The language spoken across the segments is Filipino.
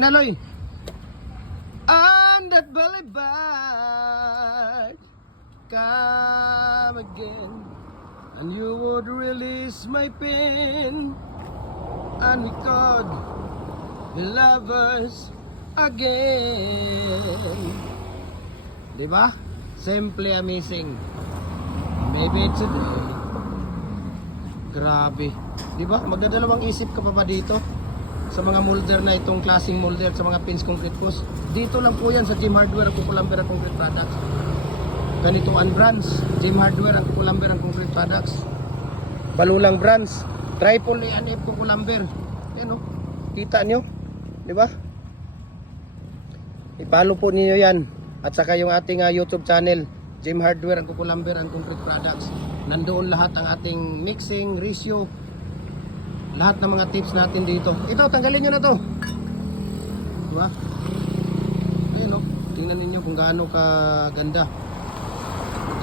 Naloy. And that bite come again and you would release my pain and we could be lovers again. Di ba? Simply amazing. Maybe today. Grabe. Di ba? Magdadalawang isip ka pa ba dito? Sa mga molder na itong klaseng molder sa mga pins concrete post. Dito lang po yan sa Jim Hardware ang Kukulamber ang concrete products. Ganito ang brands. Jim Hardware ang Kukulamber ang concrete products. Balulang brands. Triple A&F Kukulamber. Yan o. Kita nyo? Di ba? Ipalo po niyo yan. At saka yung ating ah, YouTube channel, Jim Hardware, ang Kukulamber, ang Concrete Products. Nandoon lahat ang ating mixing, ratio, lahat ng mga tips natin dito. Ito, tanggalin nyo na to. Diba? Ayun o. Tingnan ninyo kung gaano kaganda.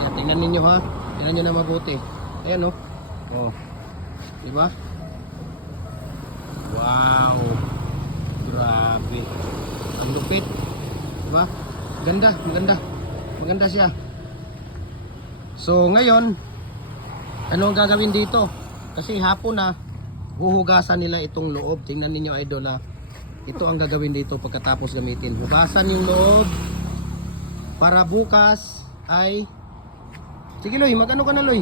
Ayan, tingnan ninyo ha. Tingnan nyo na mabuti. Ayan o. Oh. Diba? Wow. Grabe. Ang lupit. Diba? Ganda, maganda. Maganda siya. So ngayon, ano ang gagawin dito? Kasi hapon na, huhugasan nila itong loob. Tingnan ninyo idol na ito ang gagawin dito pagkatapos gamitin. Hugasan yung loob para bukas ay Sige Loy, magano ka na Loy?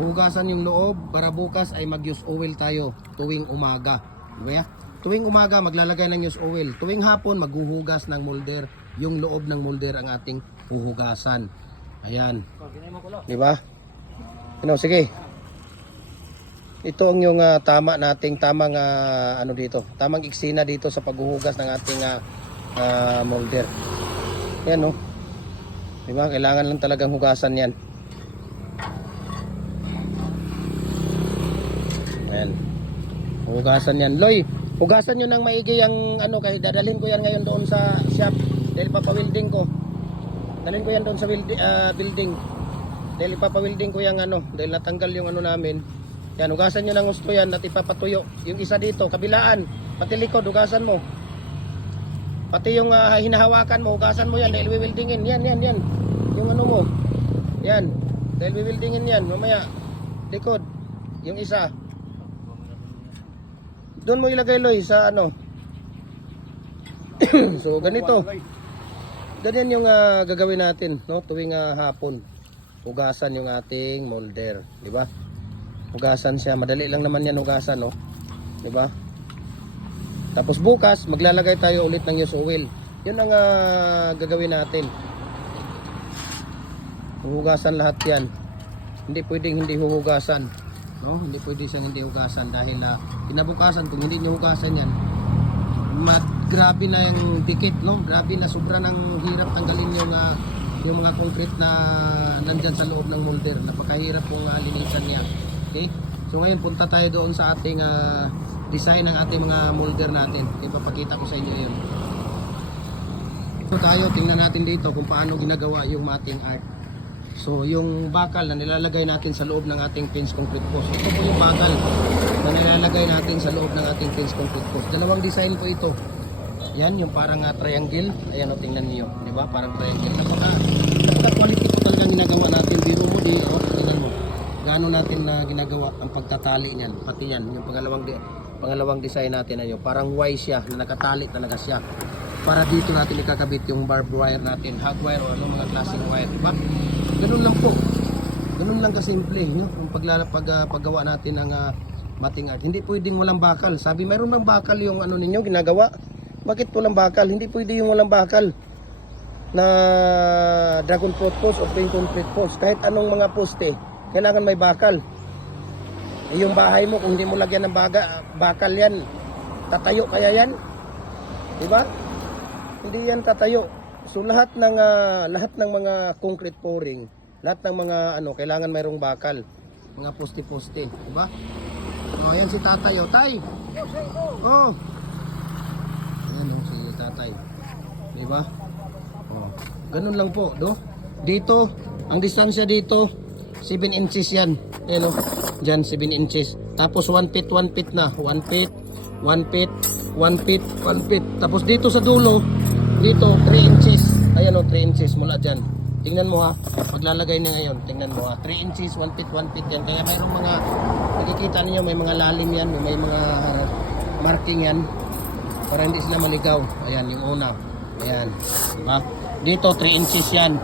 Hugasan yung loob para bukas ay mag-use oil tayo tuwing umaga. Diba? Tuwing umaga maglalagay ng use oil. Tuwing hapon maghuhugas ng molder. Yung loob ng molder ang ating huhugasan. Ayan. Di ba? Ano, sige. Ito ang yung ah, tama nating tamang ah, ano dito. Tamang eksena dito sa paghuhugas ng ating ah, ah, molder. Yan no. Di ba? Kailangan lang talagang hugasan yan. Ayan. Hugasan yan. Loy, hugasan nyo ng maigi ang ano kahit dadalhin ko yan ngayon doon sa shop dahil papawilding ko. Dalhin ko yan doon sa wildi- ah, building. Dahil ipapawilding ko yung ano, dahil natanggal yung ano namin. Yan, hugasan nyo ng gusto yan at ipapatuyo. Yung isa dito, kabilaan, pati likod, hugasan mo. Pati yung ah, hinahawakan mo, hugasan mo yan dahil wiwildingin. Yan, yan, yan. Yung ano mo. Yan. Dahil wiwildingin yan. Mamaya, likod. Yung isa. Doon mo ilagay Loy sa ano. so ganito. Ganyan yung ah, gagawin natin, no? Tuwing ah, hapon. Hugasan yung ating molder, di ba? Hugasan siya, madali lang naman yan hugasan, no? Di ba? Tapos bukas, maglalagay tayo ulit ng use oil. Yun ang ah, gagawin natin. Huhugasan lahat yan. Hindi pwedeng hindi huhugasan. No? Hindi pwede siyang hindi hugasan dahil uh, kinabukasan kung hindi niyo hugasan yan, mad grabe na yung dikit, no? Grabe na sobra ng hirap tanggalin yung ah, yung mga concrete na nandyan sa loob ng molder. Napakahirap pong uh, linisan niya. Okay? So ngayon punta tayo doon sa ating ah, design ng ating mga molder natin. Ipapakita ko sa inyo yun. So tayo, tingnan natin dito kung paano ginagawa yung mating art. So yung bakal na nilalagay natin sa loob ng ating pins concrete post. Ito po yung bakal na nilalagay natin sa loob ng ating pins concrete post. Dalawang design po ito. Yan yung parang ah, triangle. Ayan o, tingnan niyo, di ba? Parang triangle. Napaka, napaka quality po talagang ginagawa natin. Biro mo di, o, tingnan mo. Gaano natin na ginagawa ang pagtatali niyan. Pati yan, yung pangalawang pangalawang design natin ayo. Parang Y siya na nakatali talaga siya. Para dito natin ikakabit yung barbed wire natin, hot wire o ano mga klaseng wire, di? Ganun lang po. Ganun lang kasimple, no? Yung paglala, pag, ah, paggawa natin ng ah, mating art. Hindi pwedeng walang bakal. Sabi, mayroon bang bakal yung ano ninyo ginagawa? Bakit walang bakal? Hindi pwede yung walang bakal na dragon fruit post o plain concrete post. Kahit anong mga poste, kailangan may bakal. Eh, yung bahay mo, kung hindi mo lagyan ng baga, bakal yan, tatayo kaya yan? Diba? Hindi yan tatayo. So lahat ng ah, lahat ng mga concrete pouring, lahat ng mga ano, kailangan mayroong bakal. Mga poste-poste, di ba? Oh, yan si Tatay, oh, Tay. Oh. Ayan oh, si Tatay. Di ba? Oh. Ganun lang po, do. Dito, ang distansya dito 7 inches yan. Ayan oh. Diyan 7 inches. Tapos 1 feet, 1 feet na. 1 feet, 1 feet, 1 feet, 1 feet. Tapos dito sa dulo, dito 3 inches. Ayan o, 3 inches mula dyan. Tingnan mo ha, paglalagay na ngayon, tingnan mo ha. 3 inches, 1 feet, 1 feet yan. Kaya mayroong mga, nakikita ninyo, may mga lalim yan, may mga marking yan. Para hindi sila maligaw. Ayan, yung una. Ayan. Ha? Dito, 3 inches yan.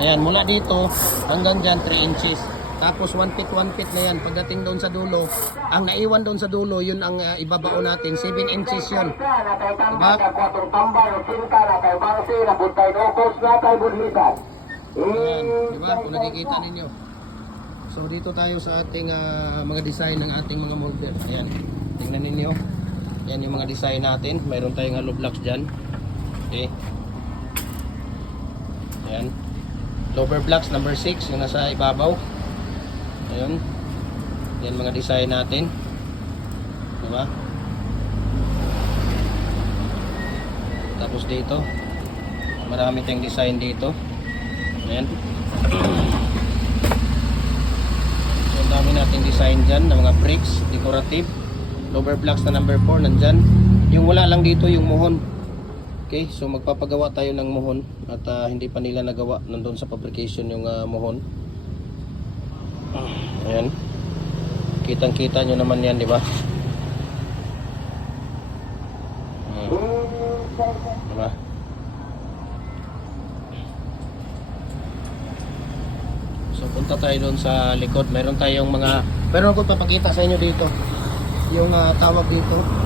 Ayan, mula dito hanggang dyan, 3 inches. Tapos 1 feet, 1 feet na yan. Pagdating doon sa dulo, ang naiwan doon sa dulo, yun ang uh, ibabao natin. 7 inches yun. Diba? Ayan, di ba? Kung nakikita ninyo. So dito tayo sa ating ah, mga design ng ating mga molder. Ayan. Tingnan ninyo. Yan yung mga design natin. Mayroon tayong hollow blocks dyan. Okay. Ayan. Lower blocks number 6 yung nasa ibabaw. Ayun. Yan mga design natin. Di ba? Tapos dito. Marami tayong design dito. Ayan. So, dami nating design dyan ng mga bricks, decorative. Lower blocks na number 4 nandyan. Yung wala lang dito yung muhon. Okay, so magpapagawa tayo ng muhon at ah, hindi pa nila nagawa nandun sa fabrication yung ah, muhon. Ayan. Kitang kita nyo naman yan, di ba? Hmm. Di ba? So punta tayo doon sa likod. Meron tayong mga meron akong papakita sa inyo dito. Yung ah, tawag dito.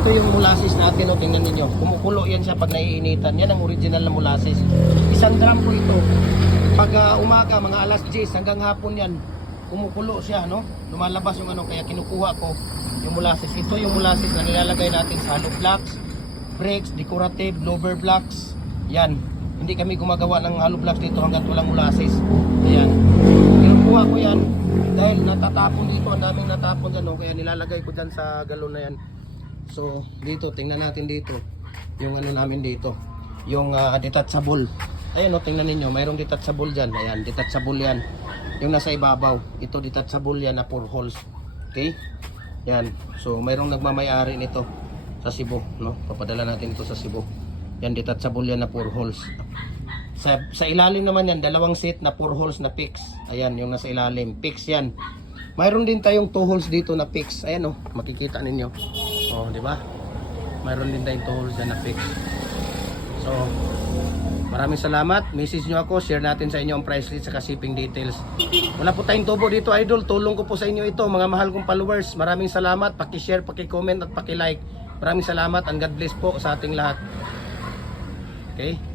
Ito yung molasses natin, o tingnan ninyo. Kumukulo yan siya pag naiinitan. Yan ang original na molasses. Isang gram po ito. Pag ah, umaga, mga alas 10 hanggang hapon yan, kumukulo siya, no? Lumalabas yung ano, kaya kinukuha ko yung molasses. Ito yung molasses na nilalagay natin sa hollow blocks, bricks, decorative, lower blocks. Yan. Hindi kami gumagawa ng hollow blocks dito hanggat walang molasses. Ayan. Kinukuha ko yan dahil natatapon dito, ang daming natapon dyan, no? kaya nilalagay ko dyan sa galon na yan. So, dito, tingnan natin dito. Yung ano namin dito. Yung ah, detachable. Ayan, no, tingnan ninyo. Mayroong detachable dyan. Ayan, detachable yan. Yung nasa ibabaw. Ito, detachable yan na 4 holes. Okay? Yan. So, mayroong nagmamayari nito sa Cebu. No? Papadala natin ito sa Cebu. Yan, detachable yan na 4 holes. Sa, sa ilalim naman yan, dalawang set na 4 holes na fix. Ayan, yung nasa ilalim. Fix yan. Mayroon din tayong 2 holes dito na fix. Ayan, oh, makikita ninyo. Di ba? Mayroon din tayong 2 holes dyan na fix. So, maraming salamat. Message nyo ako. Share natin sa inyo ang price list sa shipping details. Wala po tayong tubo dito, idol. Tulong ko po sa inyo ito, mga mahal kong followers. Maraming salamat. Paki-share, paki-comment at paki-like. Maraming salamat and God bless po sa ating lahat. Okay?